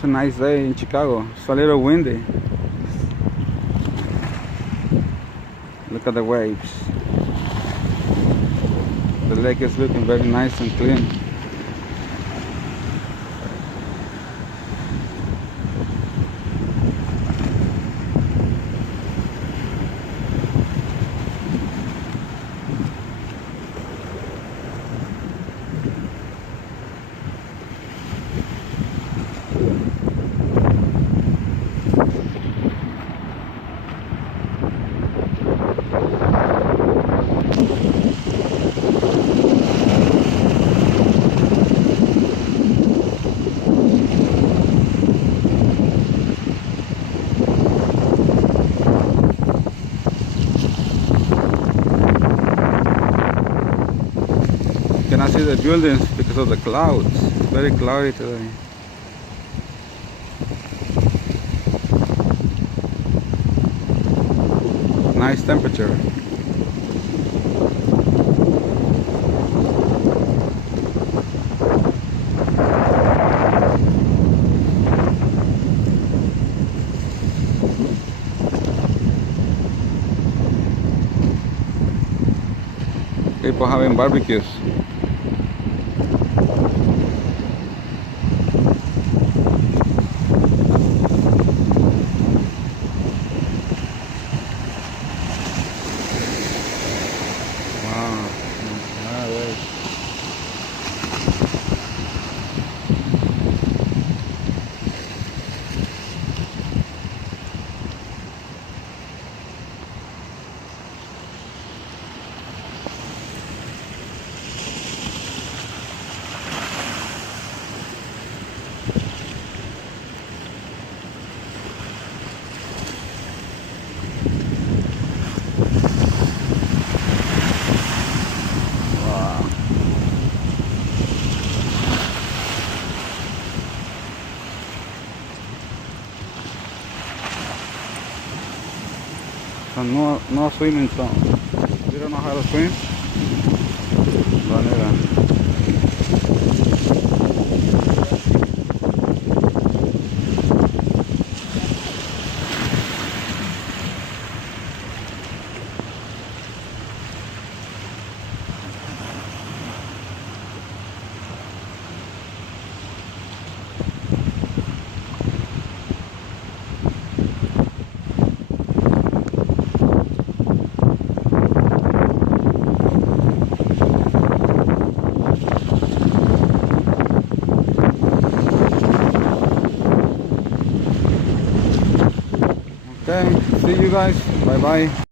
It's a nice day in Chicago. It's a little windy. Look at the waves. The lake is looking very nice and clean. You cannot see the buildings because of the clouds. It's very cloudy today. Nice temperature. People having barbecues. Wow. So no swimming zone. You don't know how to swim? Don't either. Okay, see you guys. Bye bye.